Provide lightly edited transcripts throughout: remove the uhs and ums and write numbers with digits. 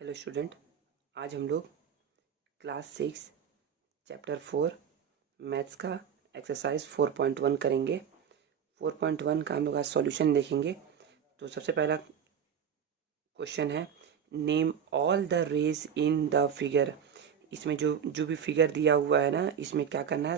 Hello student, आज हम लोग क्लास 6 चैप्टर 4 मैथ्स का एक्सरसाइज 4.1 करेंगे। 4.1 का हम लोग आज सॉल्यूशन देखेंगे। तो सबसे पहला क्वेश्चन है, name all the rays in the figure. इसमें जो जो भी फिगर दिया हुआ है ना, इसमें क्या करना है,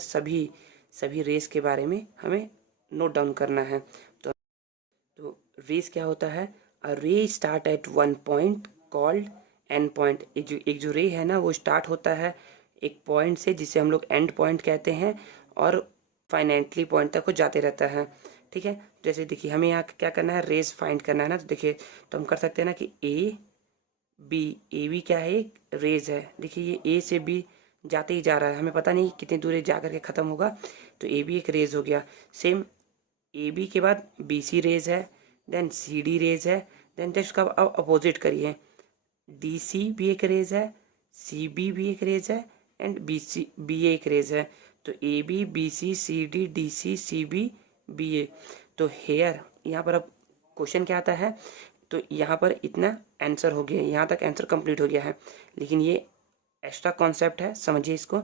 सभी रेस के बारे में हमें नोट डाउन करना है। तो रेस क्या होता है? अ रे start at one point called and point. एक जो रे है ना, वो स्टार्ट होता है एक पॉइंट से, जिसे हम लोग एंड पॉइंट कहते हैं, और फाइनेटली पॉइंट तक वो जाते रहता है। ठीक है, जैसे देखिए हमें यहाँ क्या करना है, रेस फाइंड करना है ना। तो देखिए, तो हम कर सकते हैं ना कि ए बी क्या है, एक रेज है। देखिए ये ए से बी जाते ही जा रहा है, हमें पता नहीं कितनी दूर जा करके ख़त्म होगा। तो ए बी एक रेज हो गया। सेम ए बी के बाद बी सी रेज है, देन सी डी रेज है, देन जस्ट उसका अपोजिट करिए, डी सी भी एक रेज है, सी बी भी एक रेज है, एंड बी ए एक रेज है। तो A B C D D C B B A. तो हेयर यहाँ पर अब क्वेश्चन क्या आता है, तो यहाँ पर इतना आंसर हो गया, यहाँ तक आंसर कंप्लीट हो गया है। लेकिन ये एक्स्ट्रा कॉन्सेप्ट है, समझिए इसको।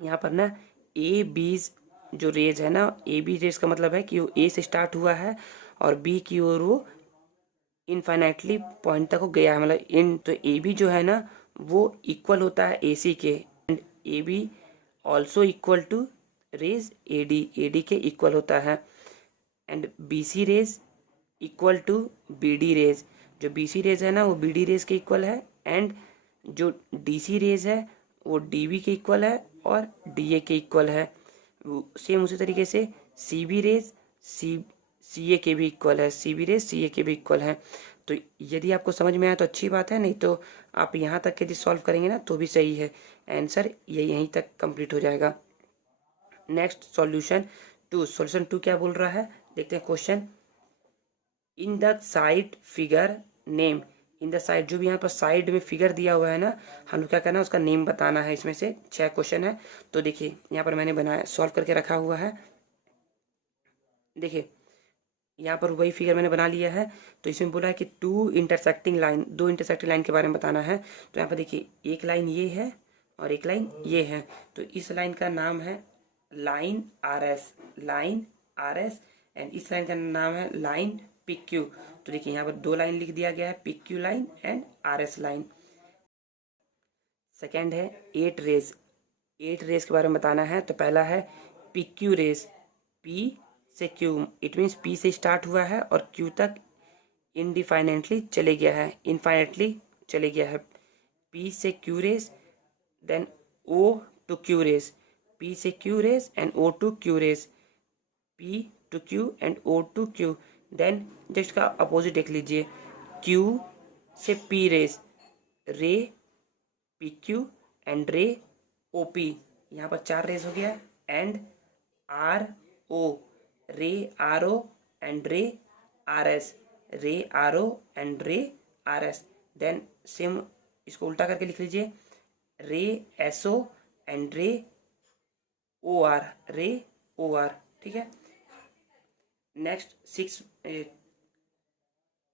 यहाँ पर ना ए बी जो रेज है ना, ए बी रेज का मतलब है कि वो ए से स्टार्ट हुआ है और बी की ओर वो इनफाइनाइटली पॉइंट तक वो गया है, मतलब इन। तो ए बी जो है ना, वो इक्वल होता है ए सी के, and A B also equal to rays A D के इक्वल होता है, and B C rays equal to B D rays. जो बी सी रेज है ना, वो बी डी रेज के इक्वल है, एंड जो डी सी रेज है वो डी बी के इक्वल है और डी ए के इक्वल है। सेम उसी तरीके से सी बी रेज सी ए के भी इक्वल है, सी बी रेज सी ए के भी इक्वल है। तो यदि आपको समझ में आया तो अच्छी बात है, नहीं तो आप यहाँ तक यदि सॉल्व करेंगे ना तो भी सही है, आंसर ये यहीं तक कंप्लीट हो जाएगा। नेक्स्ट सॉल्यूशन टू क्या बोल रहा है, देखते हैं question. In the side figure name, in the side, जो भी यहाँ पर साइड में फिगर दिया हुआ है ना, हम लोग क्या करना है, उसका नेम बताना है। इसमें से 6 क्वेश्चन है। तो देखिए यहाँ पर मैंने बनाया, सॉल्व करके रखा हुआ है। देखिए यहाँ पर वही फिगर मैंने बना लिया है। तो इसमें बोला है कि दो इंटरसेक्टिंग लाइन के बारे में बताना है। तो यहाँ पर देखिए, एक लाइन ये है और एक लाइन ये है। तो इस लाइन का नाम है लाइन आर एस, एंड इस लाइन का नाम है लाइन पी क्यू। तो देखिए यहाँ पर दो लाइन लिख दिया गया है, P Q line and R S line. Second है 8 रेज के बारे में बताना है। तो पहला है पी क्यू रेज, पी से क्यू, इट मीन्स पी से स्टार्ट हुआ है और क्यू तक इनडिफाइनेटली चले गया है। पी से Q ray, then O to Q ray, P से Q ray and O to Q ray, P to Q and O to Q. Then just का अपोजिट देख लीजिए, क्यू से P ray, ray P Q and ray O P. यहाँ पर 4 raise हो गया, and R O, रे R O and रे आर एस, रे आर ओ एंड रे आर एस। देन सेम इसको उल्टा करके लिख लीजिए, रे S O and ray O R, रे ओ आर। ठीक है, नेक्स्ट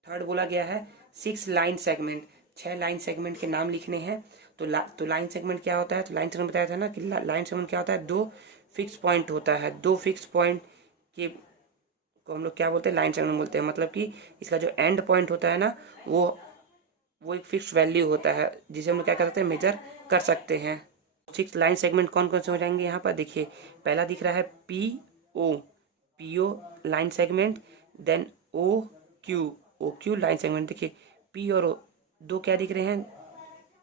थर्ड बोला गया है 6 लाइन सेगमेंट, 6 लाइन सेगमेंट के नाम लिखने हैं। तो लाइन सेगमेंट क्या होता है, तो लाइन सेगमेंट बताया था ना कि लाइन सेगमेंट क्या होता है, दो फिक्स पॉइंट होता है, दो फिक्स पॉइंट के को हम लोग क्या बोलते हैं, लाइन सेगमेंट बोलते हैं। मतलब कि इसका जो एंड पॉइंट होता है ना, वो एक फिक्स वैल्यू होता है, जिसे हम लोग क्या कर सकते हैं, मेजर कर सकते हैं। 6 लाइन सेगमेंट कौन कौन से हो जाएंगे यहाँ पर देखिए, पहला दिख रहा है P O line segment, then O Q line segment. देखिए पी और ओ दो क्या दिख रहे हैं,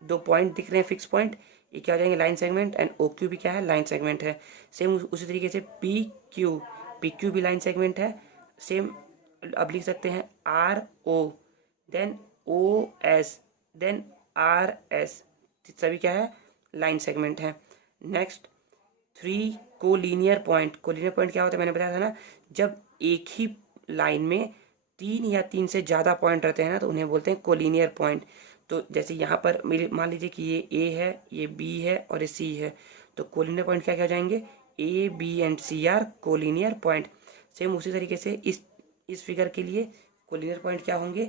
दो पॉइंट दिख रहे हैं, फिक्स पॉइंट, ये क्या हो जाएंगे, line segment, and O Q भी क्या है, लाइन सेगमेंट है। सेम उसी तरीके से पी क्यू भी लाइन सेगमेंट है। सेम अब लिख सकते हैं R O, then O S, then R S, सभी क्या है, लाइन सेगमेंट है। नेक्स्ट 3 कोलिनियर पॉइंट क्या होता है, मैंने बताया था ना, जब एक ही लाइन में 3 या 3 से ज़्यादा पॉइंट रहते हैं ना, तो उन्हें बोलते हैं कोलिनियर पॉइंट। तो जैसे यहाँ पर मान लीजिए कि ये ए है, ये बी है और ये सी है। तो कोलिनियर पॉइंट क्या क्या हो जाएंगे, A B and C are collinear point. Same उसी तरीके से इस फिगर के लिए कोलिनियर पॉइंट क्या होंगे,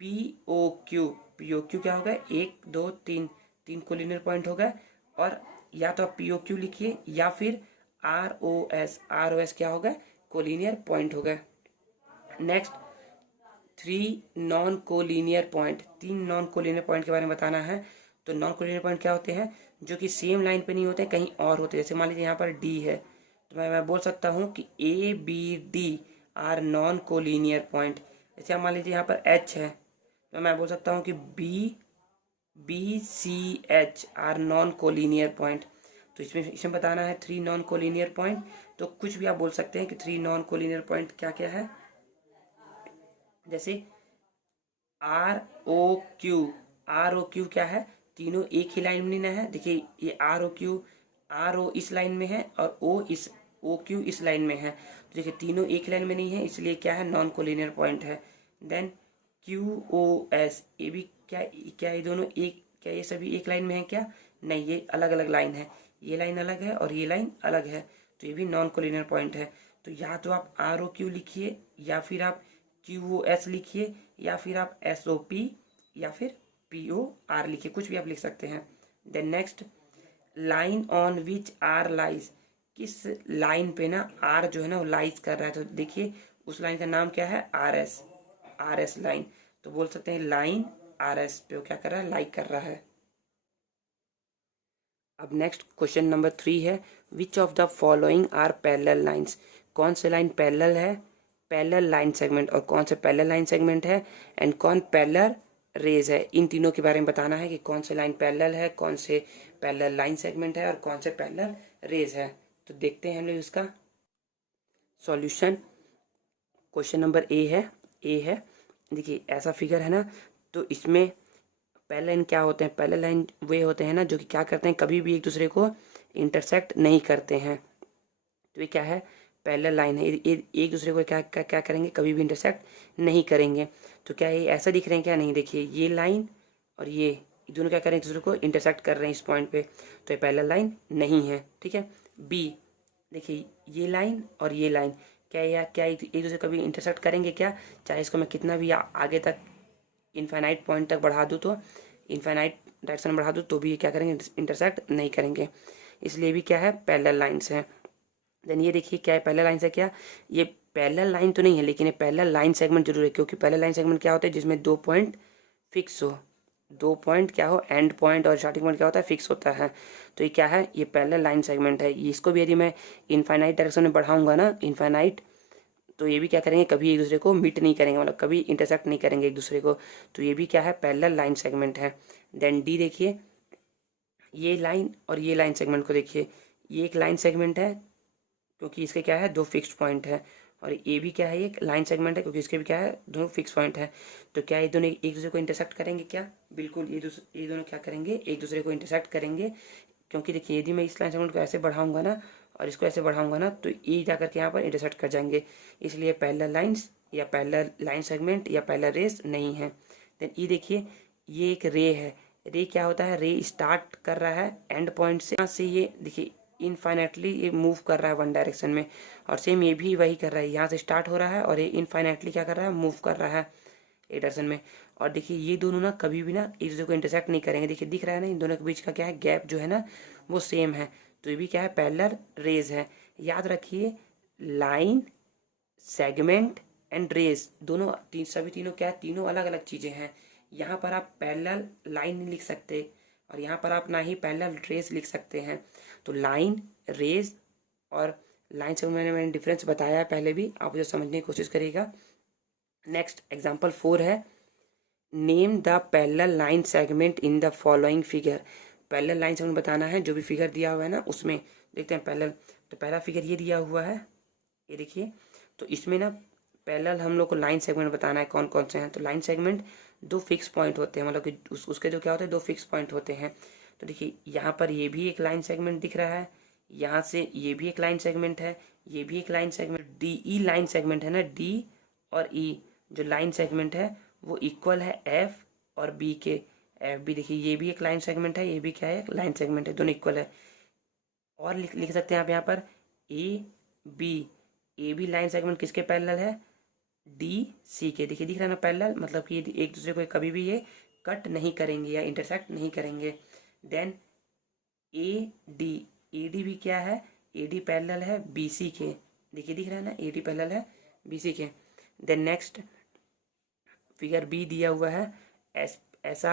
P O Q P O Q क्या हो गया, 1 2 3, 3 कोलिनियर पॉइंट हो गए। और या तो आप पी ओ क्यू लिखिए या फिर आर ओ एस क्या हो गए, कोलिनियर पॉइंट हो गए। Next 3 non collinear point, 3 non collinear point के बारे में बताना है। तो नॉन कोलिनियर पॉइंट क्या होते हैं, जो कि सेम लाइन पे नहीं होते, कहीं और होते हैं। जैसे मान लीजिए यहाँ पर डी है, तो मैं बोल सकता हूँ कि A B D are non collinear point. जैसे मान लीजिए यहाँ पर एच है, तो मैं बोल सकता हूँ कि B B C H are non collinear point. तो इसमें बताना है 3 नॉन कोलिनियर पॉइंट। तो कुछ भी आप बोल सकते हैं कि 3 नॉन कोलिनियर पॉइंट क्या क्या है। जैसे आर ओ क्यू क्या है, तीनों एक ही लाइन में है। देखिए ये आर ओ इस लाइन में है और ओ क्यू इस लाइन में है। तो देखिए तीनों एक लाइन में नहीं है, इसलिए क्या है, नॉन कोलिनियर पॉइंट है। देन क्यू ओ एस, ये भी क्या ये दोनों एक, क्या ये सभी एक लाइन में है क्या, नहीं, ये अलग अलग लाइन है। ये लाइन अलग है और ये लाइन अलग है, तो ये भी नॉन कोलिनियर पॉइंट है। तो या तो आप आर ओ क्यू लिखिए या फिर आप क्यू ओ एस लिखिए या फिर आप एस ओ पी या फिर पी ओ आर लिखिए, कुछ भी आप लिख सकते हैं। Then next line on which are lies, किस लाइन पे ना आर जो है ना वो लाइज कर रहा है। तो देखिए उस लाइन का नाम क्या है, आर एस लाइन। तो बोल सकते हैं लाइन आर एस पे वो क्या कर रहा है, लाइक कर रहा है। अब नेक्स्ट क्वेश्चन नंबर 3 है, which of the following are parallel lines, कौन से लाइन पैरेलल है, पैरेलल लाइन सेगमेंट, और कौन से पैरेलल लाइन सेगमेंट है, एंड कौन पैरेलल रेज है। इन तीनों के बारे में बताना है कि कौन से लाइन पैरेलल है, कौन से पैरेलल लाइन सेगमेंट है और कौन से पैरेलल रेज है। तो देखते हैं हम लोग इसका सॉल्यूशन। क्वेश्चन नंबर ए है, देखिए ऐसा फिगर है ना, तो इसमें पैरेलल लाइन क्या होते हैं, पैरेलल लाइन वे होते हैं ना जो कि क्या करते हैं, कभी भी एक दूसरे को इंटरसेक्ट नहीं करते हैं। तो ये क्या है, पैरेलल लाइन है, ये एक दूसरे को क्या करेंगे, कभी भी इंटरसेक्ट नहीं करेंगे। तो क्या ये ऐसा दिख रहे हैं क्या, नहीं, देखिए ये लाइन और ये दोनों क्या कर रहे हैं, एक दूसरे को इंटरसेक्ट कर रहे हैं इस पॉइंट पे, तो ये पैरेलल लाइन नहीं है। ठीक है। बी, देखिए ये लाइन और ये लाइन क्या एक दूसरे को कभी इंटरसेक्ट करेंगे क्या, चाहे इसको मैं कितना भी आगे तक इनफाइनाइट पॉइंट तक बढ़ा दूँ, तो इनफाइनाइट डायरेक्शन में बढ़ा दूँ तो भी ये क्या करेंगे, इंटरसेक्ट नहीं करेंगे, इसलिए भी क्या है, पैरेलल लाइन्स हैं। देन ये देखिए क्या है, पैरेलल लाइन से क्या, ये पैरेलल लाइन तो नहीं है लेकिन ये पैरेलल लाइन सेगमेंट जरूर है, क्योंकि पैरेलल लाइन सेगमेंट क्या होता है, जिसमें 2 पॉइंट फिक्स हो, 2 पॉइंट क्या हो, एंड पॉइंट और स्टार्टिंग पॉइंट क्या होता है, फिक्स होता है। तो ये क्या है, ये पैरेलल लाइन सेगमेंट है। इसको भी यदि मैं इनफाइनाइट डायरेक्शन में बढ़ाऊंगा ना, इनफाइनाइट, तो ये भी क्या करेंगे, कभी एक दूसरे को मीट नहीं करेंगे, मतलब कभी इंटरसेक्ट नहीं करेंगे एक दूसरे को। तो ये भी क्या है, पैरेलल लाइन सेगमेंट है। देन डी देखिए, ये लाइन और ये लाइन सेगमेंट को देखिए, ये एक लाइन सेगमेंट है क्योंकि इसके क्या है, 2 फिक्स्ड पॉइंट है, और ये भी क्या है, एक लाइन सेगमेंट है क्योंकि इसके भी क्या है, 2 फिक्स पॉइंट है। तो क्या ये दोनों एक दूसरे को इंटरसेक्ट करेंगे क्या, बिल्कुल ये दोनों क्या करेंगे, एक दूसरे को इंटरसेक्ट करेंगे। क्योंकि देखिए यदि मैं इस लाइन सेगमेंट को ऐसे बढ़ाऊंगा ना और इसको ऐसे बढ़ाऊंगा ना, तो ये जाकर के यहाँ पर इंटरसेक्ट कर जाएंगे, इसलिए पैरेलल लाइंस या पैरेलल लाइन सेगमेंट या पैरेलल रेस नहीं है। देन ये देखिए, ये एक रे है, रे क्या होता है, रे स्टार्ट कर रहा है एंड पॉइंट से, यहाँ से ये देखिए इनफाइनाइटली ये मूव कर रहा है वन डायरेक्शन में, और सेम ये भी वही कर रहा है, यहाँ से स्टार्ट हो रहा है और ये इनफाइनाइटली क्या कर रहा है, मूव कर रहा है एक डायरेक्शन में। और देखिए ये दोनों ना कभी भी ना एक दूसरे को इंटरसेक्ट नहीं करेंगे, देखिए दिख रहा है ना, इन दोनों के बीच का क्या है, गैप जो है ना वो सेम है। तो ये भी क्या है, पैरेलल रेज है। याद रखिए, लाइन, सेगमेंट एंड रेज दोनों सभी तीनों क्या है, तीनों अलग अलग चीज़ें हैं। यहाँ पर आप पैरेलल लाइन नहीं लिख सकते और यहाँ पर आप ना ही पैरेलल रेज लिख सकते हैं। तो लाइन, रेज और लाइन से मैंने डिफरेंस बताया है पहले भी, आप उसे समझने की कोशिश करिएगा। नेक्स्ट एग्जाम्पल 4 है, name the parallel line segment in the following figure. Parallel line segment बताना है, जो भी फिगर दिया हुआ है ना उसमें देखते हैं पैरेलल। तो पहला फिगर ये दिया हुआ है, ये देखिए, तो इसमें ना पैरेलल हम लोग को लाइन सेगमेंट बताना है कौन कौन से हैं। तो लाइन सेगमेंट 2 फिक्स पॉइंट होते हैं, मतलब कि उसके जो क्या होते हैं, 2 फिक्स पॉइंट होते हैं। तो देखिए यहाँ पर ये भी एक लाइन सेगमेंट दिख रहा है, यहाँ से ये भी एक लाइन सेगमेंट है, ये भी एक line segment, D E line segment है ना, डी और ई जो लाइन सेगमेंट है वो इक्वल है एफ और बी के। एफ बी देखिए ये भी एक लाइन सेगमेंट है, ये भी क्या है, लाइन सेगमेंट है, दोनों इक्वल है। और लिख सकते हैं आप यहाँ पर A B, A B line segment किसके पैरेलल है, डी सी के। देखिए दिख रहा है ना पैरेलल, मतलब कि एक दूसरे को कभी भी ये कट नहीं करेंगे या इंटरसेक्ट नहीं करेंगे। देन ए डी भी क्या है, ए डी पैरेलल है बी सी के, देखिए दिख रहा है ना, ए डी पैरेलल है बी सी के। देन नेक्स्ट फिगर बी दिया हुआ है एस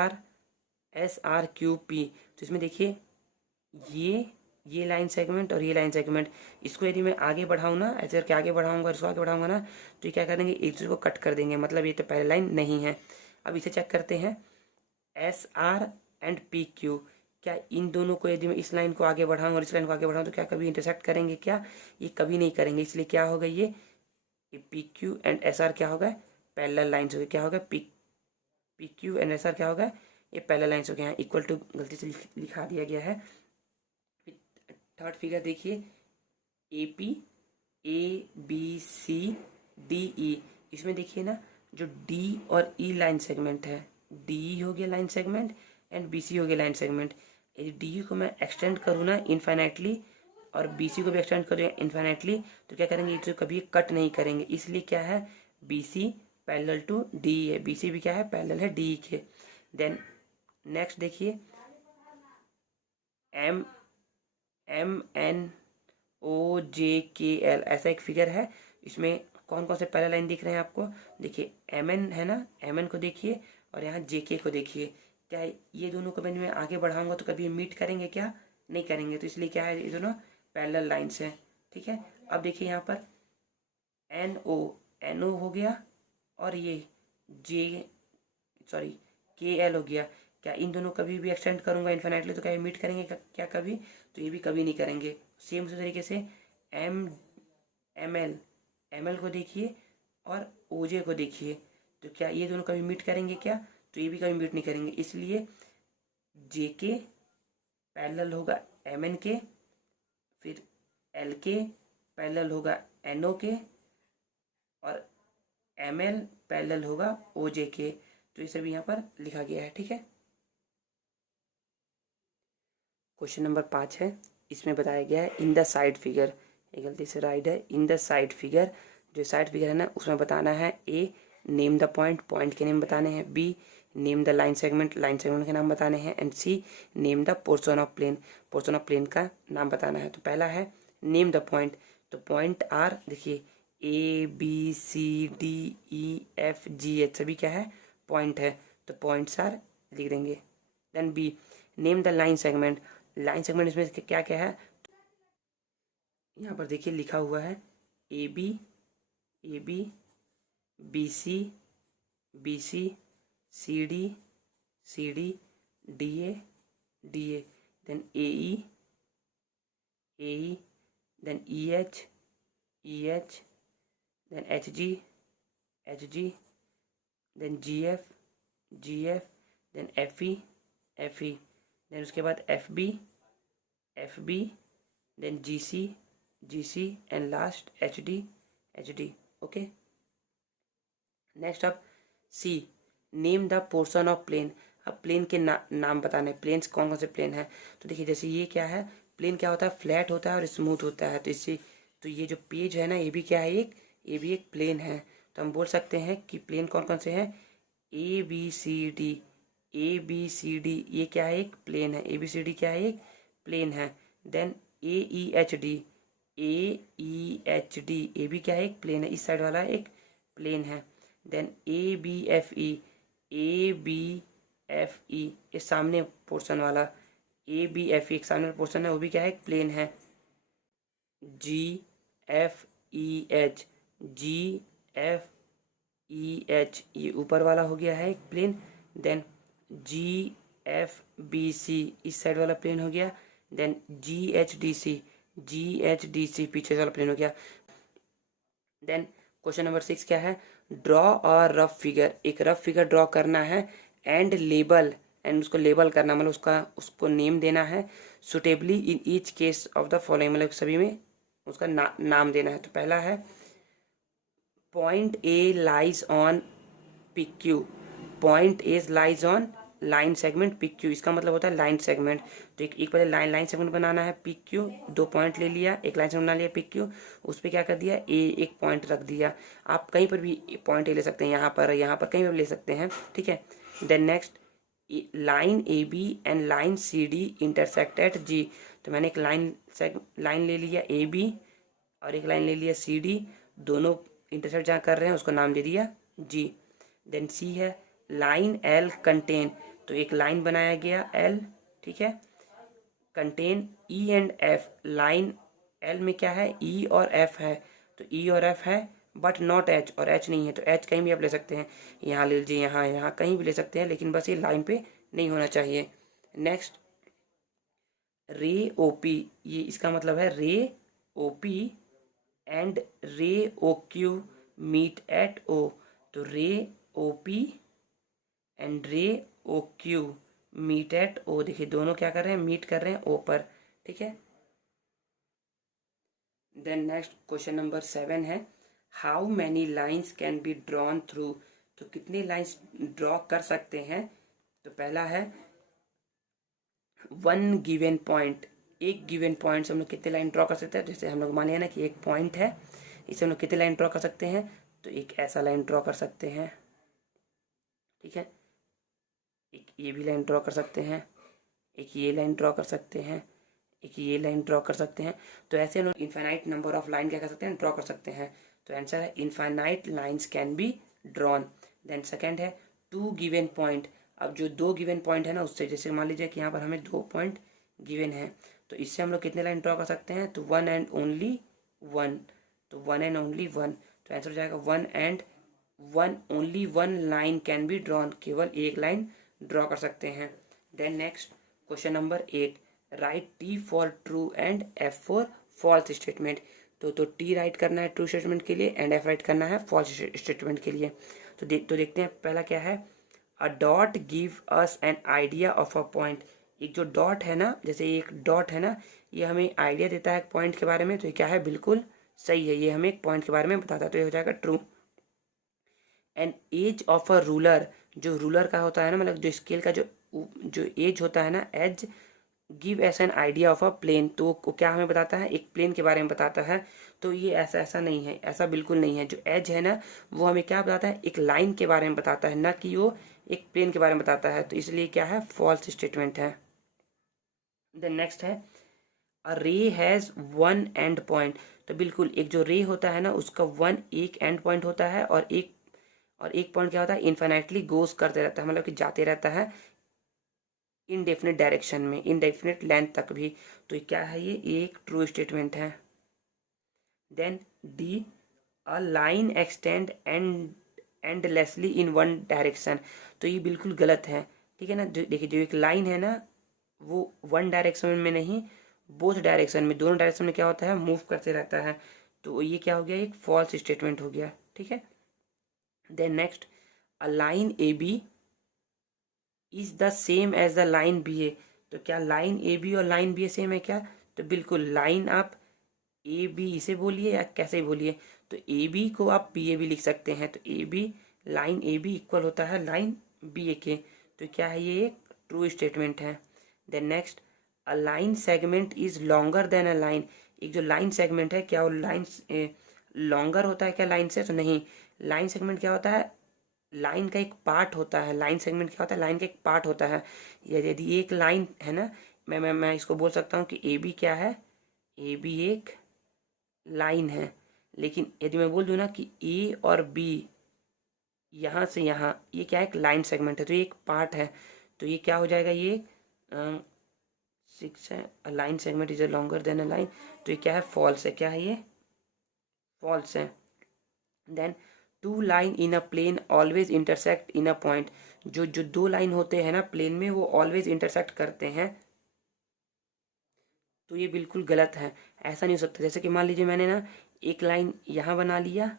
आर क्यू पी। तो इसमें देखिए ये लाइन सेगमेंट और ये लाइन सेगमेंट, इसको यदि मैं आगे बढ़ाऊँ ना, ऐसे करके आगे बढ़ाऊंगा, इसको आगे बढ़ाऊंगा ना, तो ये क्या कर देंगे, एक दूसरे को कट कर देंगे, मतलब ये तो पहले लाइन नहीं है। अब इसे चेक करते हैं, S R and P Q, क्या इन दोनों को यदि मैं इस लाइन को आगे बढ़ाऊँ और इस लाइन को आगे बढ़ाऊँ तो क्या कभी इंटरसेक्ट करेंगे क्या, ये कभी नहीं करेंगे। इसलिए क्या होगा, ये P Q and S R क्या होगा, पैरेलल लाइन्स हो गए। क्या होगा, P Q and S R क्या होगा, ये पैरेलल लाइन्स हो गए हैं। इक्वल टू गलती से लिखा दिया गया है। थर्ड फिगर देखिए, A P A B C D E, इसमें देखिए ना, जो डी और ई लाइन सेगमेंट है, डी हो गया line segment and B C हो गया लाइन सेगमेंट। यदि डी को मैं एक्सटेंड करूँ ना इनफाइनाइटली और बी सी को भी एक्सटेंड करूँ इनफाइनाइटली, तो क्या करेंगे, ये कभी कट नहीं करेंगे। इसलिए क्या है, B C parallel to D है, बी सी भी क्या है, पैरेलल है डी के। देन नेक्स्ट देखिए, M N O J K L, ऐसा एक फिगर है। इसमें कौन कौन से पैरेलल लाइन दिख रहे हैं आपको, देखिए एम एन है ना, एम एन को देखिए और यहाँ जे के को देखिए। क्या ये दोनों को मैं आगे बढ़ाऊंगा तो कभी मीट करेंगे क्या, नहीं करेंगे। तो इसलिए क्या है, ये दोनों पैरेलल लाइन्स हैं, ठीक है। अब देखिए यहाँ पर एन ओ हो गया और ये के एल हो गया। क्या इन दोनों कभी भी एक्सटेंड करूंगा इन्फिनिटली तो क्या मीट करेंगे क्या कभी, तो ये भी कभी नहीं करेंगे। सेम उसी तरीके से एम एल को देखिए और ओ जे को देखिए, तो क्या ये दोनों कभी मीट करेंगे क्या, तो ये भी कभी मीट नहीं करेंगे। इसलिए जे के पैरेलल होगा एम एन के, फिर एल के पैरेलल होगा एन ओ के, और एम एल पैरेलल होगा ओ जे के। तो ये सभी यहाँ पर लिखा गया है, ठीक है। क्वेश्चन नंबर 5 है, इसमें बताया गया है इन द साइड फिगर, ये गलती से राइट है, इन द साइड फिगर, जो साइड फिगर है ना उसमें बताना है, A name the point, point के नेम बताने हैं, B name the line segment, line segment के नाम बताने हैं, and C name the portion of plane, portion of plane का नाम बताना है। तो पहला है नेम द पॉइंट, तो पॉइंट आर देखिए A B C D E F G H, सभी क्या है, पॉइंट है, तो पॉइंट्स आर लिख देंगे। Then B name the line segment, line segment इसमें क्या क्या है, यहाँ पर देखिए लिखा हुआ है A B B C C D D A, then A E, then E H, then H G, then G F, then F E, then उसके बाद F B, then G C and last H D. Okay, next अब see name the portion of plane. अब plane के नाम बताने, planes कौन कौन से प्लेन है, तो देखिए जैसे ये क्या है, प्लेन क्या होता है, फ्लैट होता है और स्मूथ होता है। तो इससे तो ये जो पेज है ना, ये भी क्या है, ये भी एक प्लेन है। तो हम बोल सकते हैं कि प्लेन कौन कौन से हैं, ए बी सी डी, ये क्या है, एक प्लेन है, ए बी सी डी क्या है, एक प्लेन है। Then A E H D, ये भी क्या है, एक प्लेन है, इस साइड वाला एक प्लेन है। Then A B F E, ये सामने पोर्शन वाला ए बी एफ ई, एक सामने पोर्शन है, वो भी क्या है, एक प्लेन है। जी एफ ई एच, ये ऊपर वाला हो गया है एक plane. Then G F B C, इस साइड वाला प्लेन हो गया। Then G H D C, पीछे वाला प्लेन हो गया। देन क्वेश्चन नंबर 6 क्या है, ड्रॉ और रफ फिगर, एक रफ फिगर ड्रॉ करना है एंड लेबल, एंड उसको लेबल करना, मतलब उसको नेम देना है suitably in each case of the following, मतलब सभी में उसका नाम देना है। तो पहला है point A lies on P Q, point A lies on line segment P Q, इसका मतलब होता है लाइन सेगमेंट। तो एक पहले लाइन सेगमेंट बनाना है, पिक क्यू, 2 पॉइंट ले लिया, एक लाइन सेगमेंट बना लिया पिक क्यू, उस पर क्या कर दिया, ए एक पॉइंट रख दिया। आप कहीं पर भी पॉइंट ले सकते हैं, यहाँ पर कहीं पर ले सकते हैं, ठीक है। Then next line A B and line C D intersect at G. तो मैंने एक लाइन ले लिया ए बी और एक लाइन ले लिया सी डी, दोनों इंटरसेक्ट जहाँ कर रहे हैं उसको नाम दे दिया जी। देन सी है लाइन एल कंटेन, तो एक लाइन बनाया गया एल, ठीक है। Contain E and F, line L में क्या है ई और एफ है, तो ई और एफ है बट नॉट एच, और एच नहीं है, तो एच कहीं भी आप ले सकते हैं, यहाँ ले लीजिए, यहाँ यहाँ कहीं भी ले सकते हैं, लेकिन बस ये लाइन पे नहीं होना चाहिए। नेक्स्ट रे ओ पी, ये इसका मतलब है रे O P and ray O Q meet at ओ, तो रे O P and ray O Q meet at ओ, देखिए दोनों क्या कर रहे हैं, मीट कर रहे हैं ओ पर, ठीक है। देन नेक्स्ट क्वेश्चन नंबर 7 है how many lines can be drawn through, तो कितनी लाइन्स ड्रॉ कर सकते हैं। तो पहला है वन गिवन पॉइंट, एक गिवन पॉइंट से हम लोग कितने लाइन ड्रॉ कर सकते हैं। जैसे हम लोग मान लिया ना कि एक पॉइंट है, इससे हम लोग कितने लाइन ड्रॉ कर सकते हैं, तो एक ऐसा लाइन ड्रॉ कर सकते हैं, ठीक है। एक ये भी लाइन ड्रॉ कर सकते हैं, एक ये लाइन ड्रॉ कर सकते हैं, एक ये लाइन ड्रॉ कर सकते हैं। तो ऐसे हम लोग इनफाइनाइट नंबर ऑफ लाइन क्या कर सकते हैं, ड्रॉ कर सकते हैं। तो आंसर है infinite lines can be drawn. Then second है टू गिवन पॉइंट, अब जो दो गिवन पॉइंट है ना उससे, जैसे मान लीजिए कि यहाँ पर हमें 2 पॉइंट गिवन है, तो इससे हम लोग कितने लाइन ड्रॉ कर सकते हैं, तो वन एंड ओनली वन, तो वन एंड ओनली वन, तो आंसर हो जाएगा one only one line can be drawn, केवल एक लाइन ड्रॉ कर सकते हैं। Then next question number 8 write T for true and F for false statement, तो टी राइट करना है ट्रू स्टेटमेंट के लिए एंड एफ राइट करना है फॉल्स स्टेटमेंट के लिए। तो देखते हैं पहला क्या है, a dot give us an idea of a point, एक जो डॉट है ना, जैसे एक डॉट है ना, ये हमें आइडिया देता है एक पॉइंट के बारे में, तो ये क्या है, बिल्कुल सही है, ये हमें एक पॉइंट के बारे में बताता है, तो ये हो जाएगा true. An edge of a ruler, जो रूलर का होता है ना, मतलब जो स्केल का जो एज होता है ना, edge gives an idea of a plane, तो वो क्या हमें बताता है, एक प्लेन के बारे में बताता है। तो ये ऐसा नहीं है, ऐसा बिल्कुल नहीं है, जो एज है ना वो हमें क्या बताता है, एक लाइन के बारे में बताता है, ना कि वो एक प्लेन के बारे में बताता है, तो इसलिए क्या है, फॉल्स स्टेटमेंट है। देन नेक्स्ट है अ रे हैज़ वन एंड पॉइंट, तो बिल्कुल एक जो रे होता है ना उसका वन एक एंड पॉइंट होता है, और एक पॉइंट क्या होता है, इन्फाइनाइटली गोज करते रहता है, मतलब कि जाते रहता है इनडेफिनेट डायरेक्शन में, इनडेफिनेट लेंथ तक भी, तो क्या है, ये एक ट्रू स्टेटमेंट है। Then D a line extend endlessly in one direction, तो ये बिल्कुल गलत है, ठीक है ना। देखिए जो एक लाइन है ना वो वन डायरेक्शन में नहीं, बोथ डायरेक्शन में, दोनों डायरेक्शन में क्या होता है, मूव करते रहता है, तो ये क्या हो गया, एक फॉल्स स्टेटमेंट हो गया, ठीक है। Then next a line A B is the same as the line B A, तो क्या लाइन ए बी और लाइन बी ए सेम है क्या, तो बिल्कुल, लाइन आप ए बी इसे बोलिए या कैसे बोलिए, तो ए बी को आप बी ए भी लिख सकते हैं, तो A B line A B equal होता है लाइन बी ए के, तो क्या है, ये एक ट्रू स्टेटमेंट है। Then next a line segment is longer than a line, एक जो लाइन सेगमेंट है क्या वो लाइन लॉन्गर होता है क्या लाइन से, तो नहीं, लाइन सेगमेंट क्या होता है, लाइन का एक पार्ट होता है, लाइन सेगमेंट क्या होता है, लाइन का एक पार्ट होता है। यदि एक लाइन है ना, मैं इसको बोल सकता हूँ कि ए बी क्या है, ए बी एक लाइन है, लेकिन यदि मैं बोल दूँ ना कि ए और बी यहाँ से यहाँ, ये क्या है, एक लाइन सेगमेंट है, तो ये एक पार्ट है, तो ये क्या हो जाएगा, ये 6 है, अ line segment is a longer than a line, तो ये क्या है, फॉल्स है, क्या है ये, फॉल्स है। Then two line in a plane always intersect in a point, जो जो दो लाइन होते हैं ना प्लेन में वो ऑलवेज इंटरसेक्ट करते हैं, तो ये बिल्कुल गलत है, ऐसा नहीं हो सकता। जैसे कि मान लीजिए मैंने ना एक लाइन यहाँ बना लिया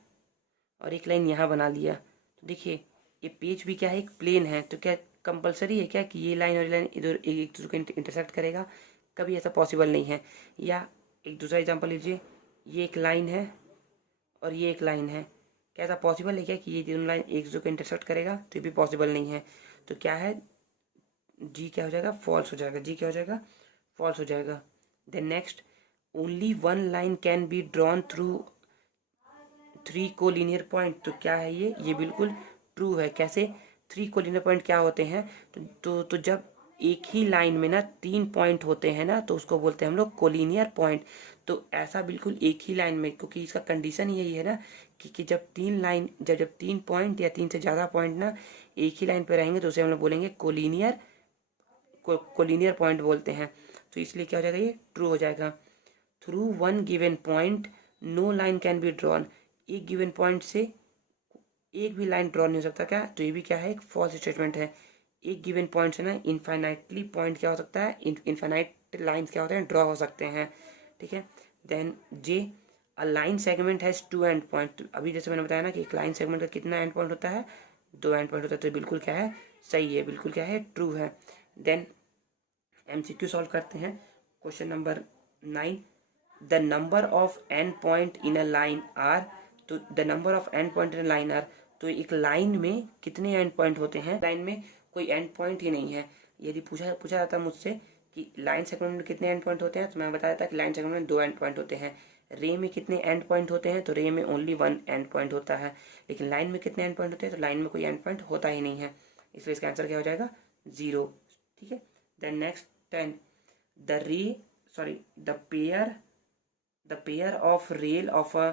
और एक लाइन यहाँ बना लिया, तो देखिए ये पेज भी क्या है, एक प्लेन है, तो क्या कंपलसरी है क्या कि ये लाइन और ये लाइन इधर एक दूसरे को इंटरसेक्ट करेगा, कभी ऐसा पॉसिबल नहीं है। या एक दूसरा एग्जांपल लीजिए, ये एक लाइन है और ये एक लाइन है, क्या ऐसा पॉसिबल है क्या कि ये दोनों लाइन एक दूसरे को इंटरसेक्ट करेगा, तो ये भी पॉसिबल नहीं है, तो क्या है, जी क्या हो जाएगा, फॉल्स हो जाएगा, जी क्या हो जाएगा, फॉल्स हो जाएगा। Then next only one line can be drawn through 3 collinear point, तो क्या है ये बिल्कुल ट्रू है, कैसे, 3 कोलिनियर पॉइंट क्या होते हैं, तो जब एक ही लाइन में ना 3 पॉइंट होते हैं ना, तो उसको बोलते हैं हम लोग कोलिनियर पॉइंट। तो ऐसा बिल्कुल एक ही लाइन में, क्योंकि इसका कंडीशन यही है ना कि जब 3 लाइन, जब 3 पॉइंट या 3 से ज़्यादा पॉइंट ना एक ही लाइन पे रहेंगे तो उसे हम लोग बोलेंगे कोलिनियर पॉइंट बोलते हैं। तो इसलिए क्या हो जाएगा, ये ट्रू हो जाएगा। Through one given point no line can be drawn. एक गिवन पॉइंट से एक भी लाइन ड्रॉ नहीं हो सकता क्या, तो ये भी क्या है, एक फॉल्स स्टेटमेंट है। एक गिवन पॉइंट से ना इनफाइनाइटली पॉइंट क्या हो सकता है, इनफाइनाइट लाइन्स क्या होते हैं, ड्रॉ हो सकते हैं। ठीक है। Then J, a line segment has 2 end point. अभी जैसे मैंने बताया ना कि एक लाइन सेगमेंट का कितना एंड पॉइंट होता है, 2 एंड पॉइंट होता है। तो बिल्कुल क्या है, सही है, बिल्कुल क्या है, ट्रू है। देन MCQ सॉल्व करते हैं। Question number 9, the number of end point in a line are. तो the number of end point in line are, तो एक लाइन में कितने एंड पॉइंट होते हैं, लाइन में कोई एंड पॉइंट ही नहीं है। यदि पूछा जाता मुझसे कि लाइन सेगमेंट में कितने एंड पॉइंट होते हैं, तो मैं बताया था कि लाइन सेगमेंट में 2 एंड पॉइंट होते हैं। रे में कितने एंड पॉइंट होते हैं, तो रे में ओनली 1 एंड पॉइंट होता है। लेकिन लाइन में कितने एंड पॉइंट होते हैं, तो लाइन में कोई एंड पॉइंट होता ही नहीं है, इसलिए इसका आंसर क्या हो जाएगा, 0। ठीक है। Then next 10, the pair of rail of a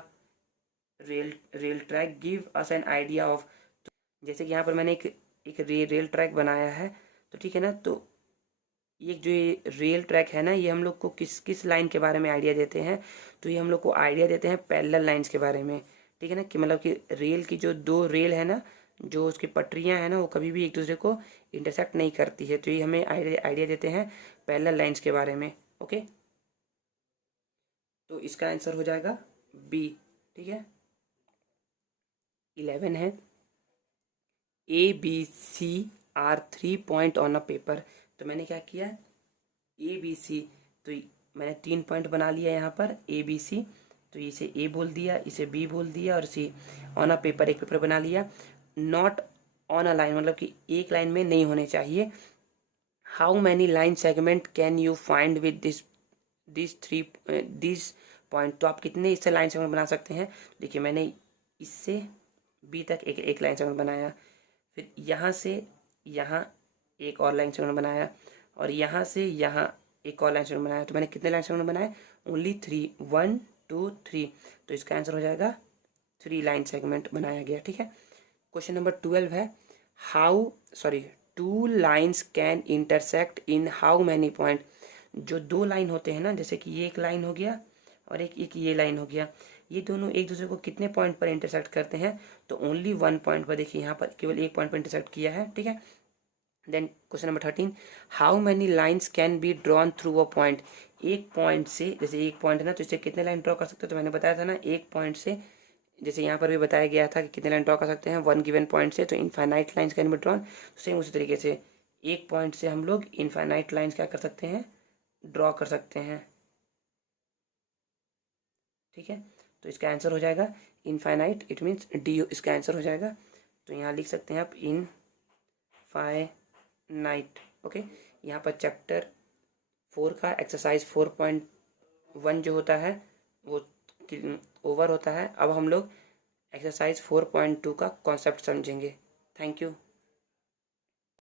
rail track give us an idea of. जैसे कि यहाँ पर मैंने एक रेल ट्रैक बनाया है, तो ठीक है ना। तो ये जो ये रेल ट्रैक है ना, ये हम लोग को किस किस लाइन के बारे में आइडिया देते हैं, तो ये हम लोग को आइडिया देते हैं पैरेलल लाइंस के बारे में। ठीक है ना, कि मतलब कि रेल की जो 2 रेल है ना, जो उसकी पटरियां हैं ना, वो कभी भी एक दूसरे को इंटरसेक्ट नहीं करती है। तो ये हमें आइडिया देते हैं पैरेलल लाइंस के बारे में। ओके, तो इसका आंसर हो जाएगा बी। ठीक है। 11 है, ABC are 3 point on a paper. तो मैंने क्या किया, ABC, तो मैंने 3 पॉइंट बना लिया यहाँ पर ABC। तो इसे A बोल दिया, इसे B बोल दिया, और इसे ऑन अ पेपर, एक पेपर बना लिया। नॉट ऑन अ लाइन, मतलब कि एक लाइन में नहीं होने चाहिए। How many line segment can you find with this point. तो आप कितने इससे लाइन सेगमेंट बना सकते हैं। देखिए मैंने इससे B तक एक लाइन सेगमेंट बनाया, फिर यहाँ से यहाँ एक और लाइन सेगमेंट बनाया, और यहाँ से यहाँ एक और लाइन सेगमेंट बनाया। तो मैंने कितने लाइन सेगमेंट बनाए, ओनली 3, 1 2 3। तो इसका आंसर हो जाएगा 3 लाइन सेगमेंट बनाया गया। ठीक है। क्वेश्चन नंबर 12 है, two lines can intersect in how many point. जो 2 लाइन होते हैं ना, जैसे कि ये एक लाइन हो गया और एक ये लाइन हो गया, ये दोनों एक दूसरे को कितने पॉइंट पर इंटरसेक्ट करते हैं, तो ओनली 1 पॉइंट पर। देखिए यहाँ पर केवल 1 पॉइंट पर इंटरसेक्ट किया है। ठीक है। Then question number 13, how many lines can be drawn through a point. एक पॉइंट से, जैसे एक पॉइंट है ना, तो इससे कितने लाइन ड्रॉ कर सकते हो, तो मैंने बताया था ना, एक पॉइंट से, जैसे यहाँ पर भी बताया गया था कि कितने लाइन ड्रॉ कर सकते हैं 1 गिवन पॉइंट से, तो infinite lines can be drawn. Same उसी तरीके से एक पॉइंट से हम लोग इनफाइनाइट लाइन्स क्या कर सकते हैं, ड्रॉ कर सकते हैं। ठीक है। तो इसका आंसर हो जाएगा इनफाइनाइट, इट मीन्स डी, इसका आंसर हो जाएगा। तो यहाँ लिख सकते हैं आप इनफाइनाइट। ओके। यहाँ पर चैप्टर 4 का एक्सरसाइज 4.1 जो होता है वो ओवर होता है। अब हम लोग एक्सरसाइज 4.2 का कॉन्सेप्ट समझेंगे। Thank you.